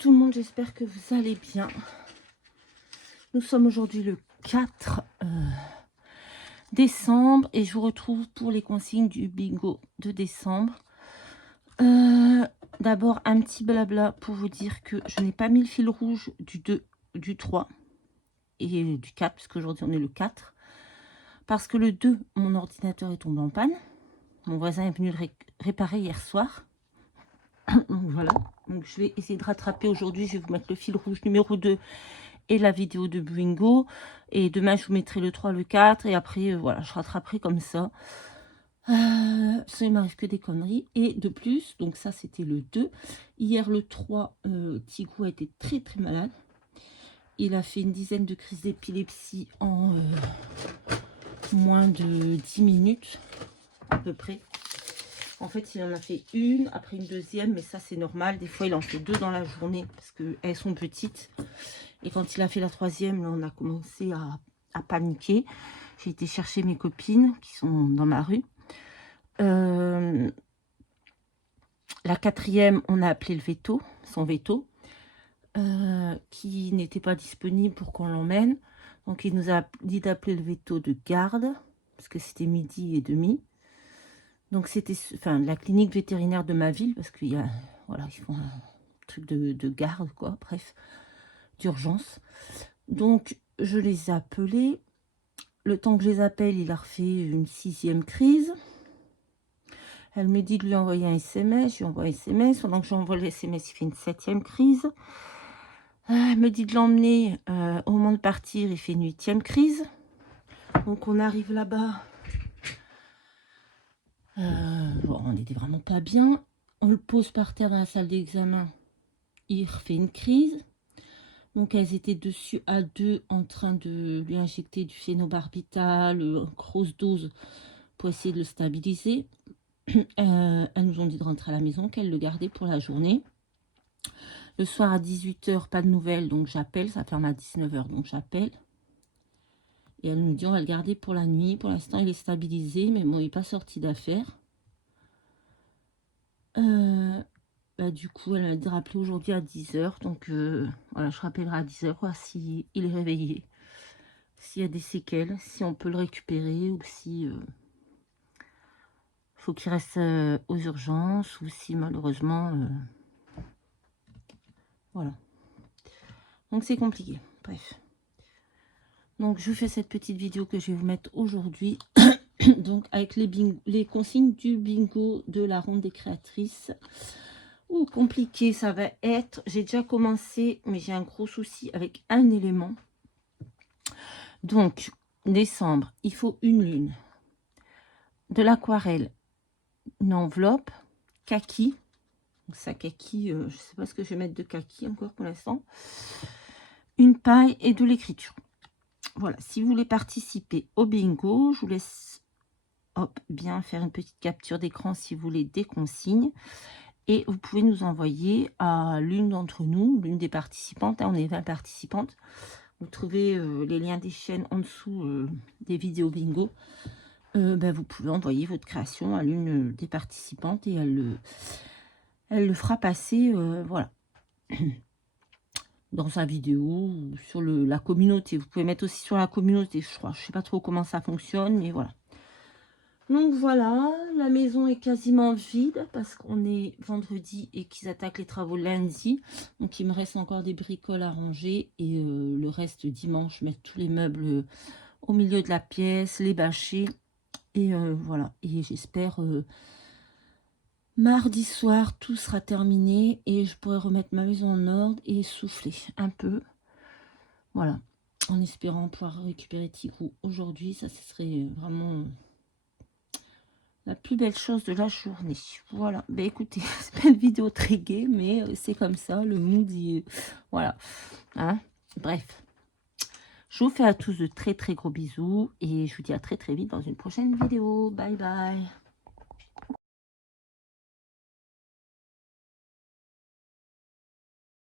tout le monde, j'espère que vous allez bien. Nous sommes aujourd'hui le 4 décembre et je vous retrouve pour les consignes du bingo de décembre. D'abord, un petit blabla pour vous dire que je n'ai pas mis le fil rouge du 2, du 3 et du 4, puisque aujourd'hui on est le 4. Parce que le 2, mon ordinateur est tombé en panne. Mon voisin est venu le réparer hier soir. Donc voilà, donc je vais essayer de rattraper aujourd'hui. Je vais vous mettre le fil rouge numéro 2 et la vidéo de bingo. Et demain, je vous mettrai le 3, le 4. Et après, voilà, je rattraperai comme ça. Ça, il m'arrive que des conneries. Et de plus, donc ça, c'était le 2. Hier, le 3, Tigou a été très, très malade. Il a fait une dizaine de crises d'épilepsie en moins de 10 minutes, à peu près. En fait, il en a fait une, après une deuxième, mais ça, c'est normal. Des fois, il en fait 2 dans la journée, parce qu'elles sont petites. Et quand il a fait la troisième, là, on a commencé à paniquer. J'ai été chercher mes copines, qui sont dans ma rue. La quatrième, on a appelé le veto, son veto, qui n'était pas disponible pour qu'on l'emmène. Donc, il nous a dit d'appeler le veto de garde, parce que c'était 12h30. Donc, c'était la clinique vétérinaire de ma ville, parce qu'il y a, voilà, ils font un truc de garde, quoi, bref, d'urgence. Donc, je les ai appelés. Le temps que je les appelle, il a refait une 6e crise. Elle me dit de lui envoyer un SMS. Je lui envoie un SMS. Pendant que j'envoie le SMS, il fait une 7e crise. Elle me dit de l'emmener au moment de partir. Il fait une 8e crise. Donc, on arrive là-bas. Bon, on n'était vraiment pas bien. On le pose par terre dans la salle d'examen. Il refait une crise. Donc, elles étaient dessus à 2 en train de lui injecter du phénobarbital, une grosse dose pour essayer de le stabiliser. Elles nous ont dit de rentrer à la maison, qu'elles le gardaient pour la journée. Le soir à 18h, pas de nouvelles, donc j'appelle. Ça ferme à 19h, donc j'appelle. Et elle nous dit on va le garder pour la nuit. Pour l'instant, il est stabilisé, mais bon, il n'est pas sorti d'affaire. Du coup, elle m'a dit de rappeler aujourd'hui à 10h. Donc, voilà, je rappellerai à 10h, voir s'il est réveillé. S'il y a des séquelles, si on peut le récupérer ou si faut qu'il reste aux urgences ou si malheureusement... voilà. Donc, c'est compliqué. Bref. Donc, je vous fais cette petite vidéo que je vais vous mettre aujourd'hui. Donc, avec les consignes du bingo de la ronde des créatrices. Ouh, compliqué ça va être. J'ai déjà commencé, mais j'ai un gros souci avec un élément. Donc, décembre, il faut une lune, de l'aquarelle, une enveloppe, kaki. Donc ça, kaki, je ne sais pas ce que je vais mettre de kaki encore pour l'instant. Une paille et de l'écriture. Voilà, si vous voulez participer au bingo, je vous laisse bien faire une petite capture d'écran si vous voulez des consignes. Et vous pouvez nous envoyer à l'une d'entre nous, l'une des participantes. On est 20 participantes. Vous trouvez les liens des chaînes en dessous des vidéos bingo. Vous pouvez envoyer votre création à l'une des participantes et elle le fera passer, voilà, dans sa vidéo ou sur la communauté. Vous pouvez mettre aussi sur la communauté, je crois. Je ne sais pas trop comment ça fonctionne, mais voilà. Donc voilà, la maison est quasiment vide parce qu'on est vendredi et qu'ils attaquent les travaux lundi. Donc il me reste encore des bricoles à ranger et le reste dimanche, mettre tous les meubles au milieu de la pièce, les bâcher. Et voilà, et j'espère mardi soir tout sera terminé et je pourrai remettre ma maison en ordre et souffler un peu. Voilà, en espérant pouvoir récupérer Tigou aujourd'hui. Ça, ce serait vraiment... la plus belle chose de la journée. Voilà. Ben écoutez, c'est pas une vidéo très gaie, mais c'est comme ça. Le mood, voilà. Hein, bref. Je vous fais à tous de très très gros bisous. Et je vous dis à très très vite dans une prochaine vidéo. Bye bye.